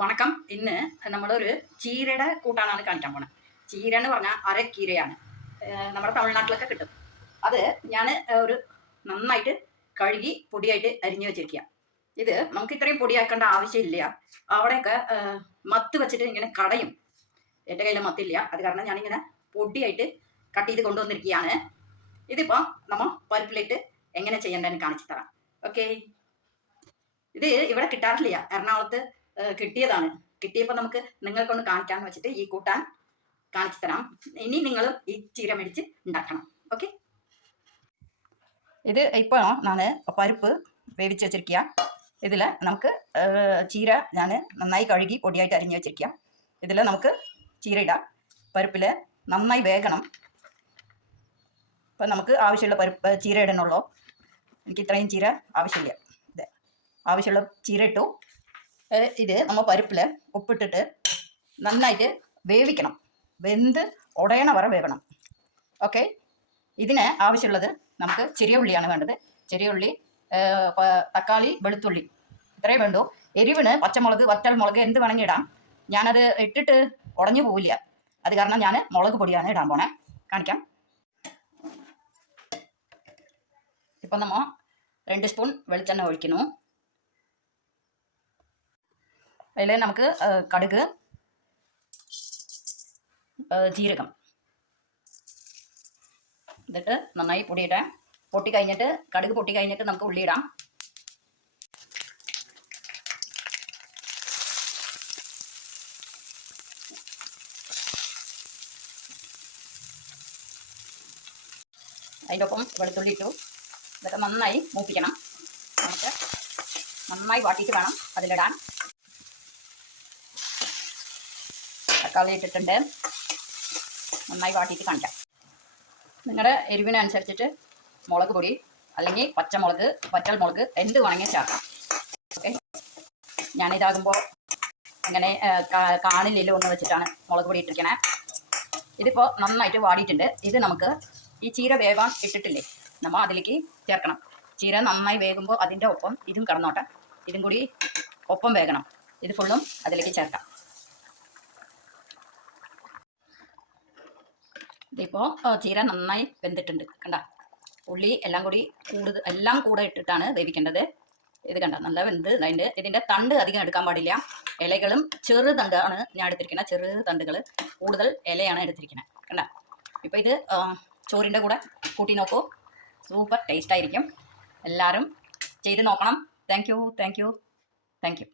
വണക്കം. ഇന്ന് നമ്മളൊരു ചീരയുടെ കൂട്ടാനാണ് കാണിക്കാൻ പോണത് ചീര എന്ന് പറഞ്ഞാൽ അരക്കീരയാണ്. നമ്മുടെ തമിഴ്നാട്ടിലൊക്കെ കിട്ടും. അത് ഞാൻ ഒരു നന്നായിട്ട് കഴുകി പൊടിയായിട്ട് അരിഞ്ഞു വെച്ചിരിക്കുക ഇത് നമുക്ക് ഇത്രയും പൊടിയാക്കേണ്ട ആവശ്യമില്ല. അവിടെയൊക്കെ മത്ത് വെച്ചിട്ട് ഇങ്ങനെ കടയും. എന്റെ കയ്യിൽ മത്തില്ല. അത് കാരണം ഞാനിങ്ങനെ പൊടിയായിട്ട് കട്ട് ചെയ്ത് കൊണ്ടുവന്നിരിക്കുകയാണ് ഇതിപ്പോൾ നമ്മൾ പരിപ്പിലിട്ട് എങ്ങനെ ചെയ്യേണ്ടതെന്ന് കാണിച്ചു തരാം. ഓക്കെ. ഇത് ഇവിടെ കിട്ടാറില്ല. എറണാകുളത്ത് കിട്ടിയതാണ്. കിട്ടിയപ്പോൾ നമുക്ക് നിങ്ങൾക്കൊന്ന് കാണിക്കാന്ന് വെച്ചിട്ട് ഈ കൂട്ടാൻ കാണിച്ചു തരാം. ഇനി നിങ്ങളും ഈ ചീര മേടിച്ച് ഉണ്ടാക്കണം. ഓക്കെ ഇത് ഇപ്പോൾ ഞാൻ പരിപ്പ് വേവിച്ച് വെച്ചിരിക്കുക ഇതിൽ നമുക്ക് ചീര ഞാൻ നന്നായി കഴുകി പൊടിയായിട്ട് അരിഞ്ഞ് വെച്ചിരിക്കുക ഇതിൽ നമുക്ക് ചീര ഇടാം. പരിപ്പിൽ നന്നായി വേഗണം അപ്പം നമുക്ക് ആവശ്യമുള്ള പരിപ്പ് ചീര ഇടണുള്ളൂ. എനിക്ക് ഇത്രയും ചീര ആവശ്യമില്ല. ആവശ്യമുള്ള ചീര ഇട്ടു. ഇത് നമ്മൾ പരിപ്പിൽ ഉപ്പിട്ടിട്ട് നന്നായിട്ട് വേവിക്കണം. വെന്ത് ഉടയണ വരെ വേവണം. ഓക്കെ? ഇതിന് ആവശ്യമുള്ളത് നമുക്ക് ചെറിയ ഉള്ളിയാണ് വേണ്ടത്. ചെറിയ ഉള്ളി തക്കാളി വെളുത്തുള്ളി. ഇത്രയും വേണ്ടു. എരിവിന് പച്ചമുളക് വറ്റൽ മുളക് എന്ത് വേണമെങ്കിൽ ഇടാം. ഞാനത് ഇട്ടിട്ട് ഉടഞ്ഞു പോവില്ല. അത് കാരണം ഞാൻ മുളക് പൊടിയാണ് ഇടാൻ പോണേ. കാണിക്കാം. ഇപ്പം നമ്മൾ രണ്ട് സ്പൂൺ വെളിച്ചെണ്ണ ഒഴിക്കുന്നു. അതിൽ നമുക്ക് കടുക് ജീരകം. എന്നിട്ട് നന്നായി പൊടിയിടാം പൊട്ടി കഴിഞ്ഞിട്ട് കടുക് പൊട്ടി കഴിഞ്ഞിട്ട് നമുക്ക് ഉള്ളിയിടാം. അതിന്റെ ഒപ്പം വെളുത്തുള്ളി ഇട്ടു. ഇതൊക്കെ നന്നായി മൂപ്പിക്കണം. നമുക്ക് നന്നായി വാട്ടിയിട്ട് വേണം അതിലിടാൻ. തക്കാളി ഇട്ടിട്ടുണ്ട്. നന്നായി വാട്ടിയിട്ട് കാണിക്കാം. നിങ്ങളുടെ എരിവിനനുസരിച്ചിട്ട് മുളക് പൊടി അല്ലെങ്കിൽ പച്ചമുളക് വറ്റൽ മുളക് എന്ത് വേണമെങ്കിൽ ചേർക്കാം. ഓക്കെ? ഞാനിതാകുമ്പോൾ അങ്ങനെ കാണില്ലല്ലോ എന്ന് വെച്ചിട്ടാണ് മുളക് പൊടി ഇട്ടിരിക്കണേ. ഇതിപ്പോൾ നന്നായിട്ട് വാടിയിട്ടുണ്ട്. ഇത് നമുക്ക് ഈ ചീര വേവാൻ ഇട്ടിട്ടില്ലേ? നമ്മൾ അതിലേക്ക് ചേർക്കണം. ചീര നന്നായി വേകുമ്പോൾ അതിന്റെ ഒപ്പം ഇതും കടന്നോട്ടെ. ഇതും കൂടി ഒപ്പം വേകണം. ഇത് ഫുള്ളും അതിലേക്ക് ചേർക്കാം. ഇതിപ്പോൾ ചീര നന്നായി വെന്തിട്ടുണ്ട്. കണ്ട? ഉള്ളി എല്ലാം കൂടി കൂടുതൽ എല്ലാം കൂടെ ഇട്ടിട്ടാണ് വേവിക്കേണ്ടത്. ഇത് കണ്ട നല്ല വെന്ത് അതിന്റെ ഇതിന്റെ തണ്ട് അധികം എടുക്കാൻ പാടില്ല. ഇലകളും ചെറു തണ്ടാണ് ഞാൻ എടുത്തിരിക്കുന്നത് ചെറു തണ്ടുകൾ കൂടുതൽ ഇലയാണ് എടുത്തിരിക്കുന്നത് കണ്ട? ഇപ്പോൾ ഇത് ചോറിന്റെ കൂടെ കൂട്ടി നോക്കൂ. സൂപ്പർ ടേസ്റ്റ് ആയിരിക്കും. എല്ലാവരും ചെയ്ത് നോക്കണം. Thank you thank you thank you.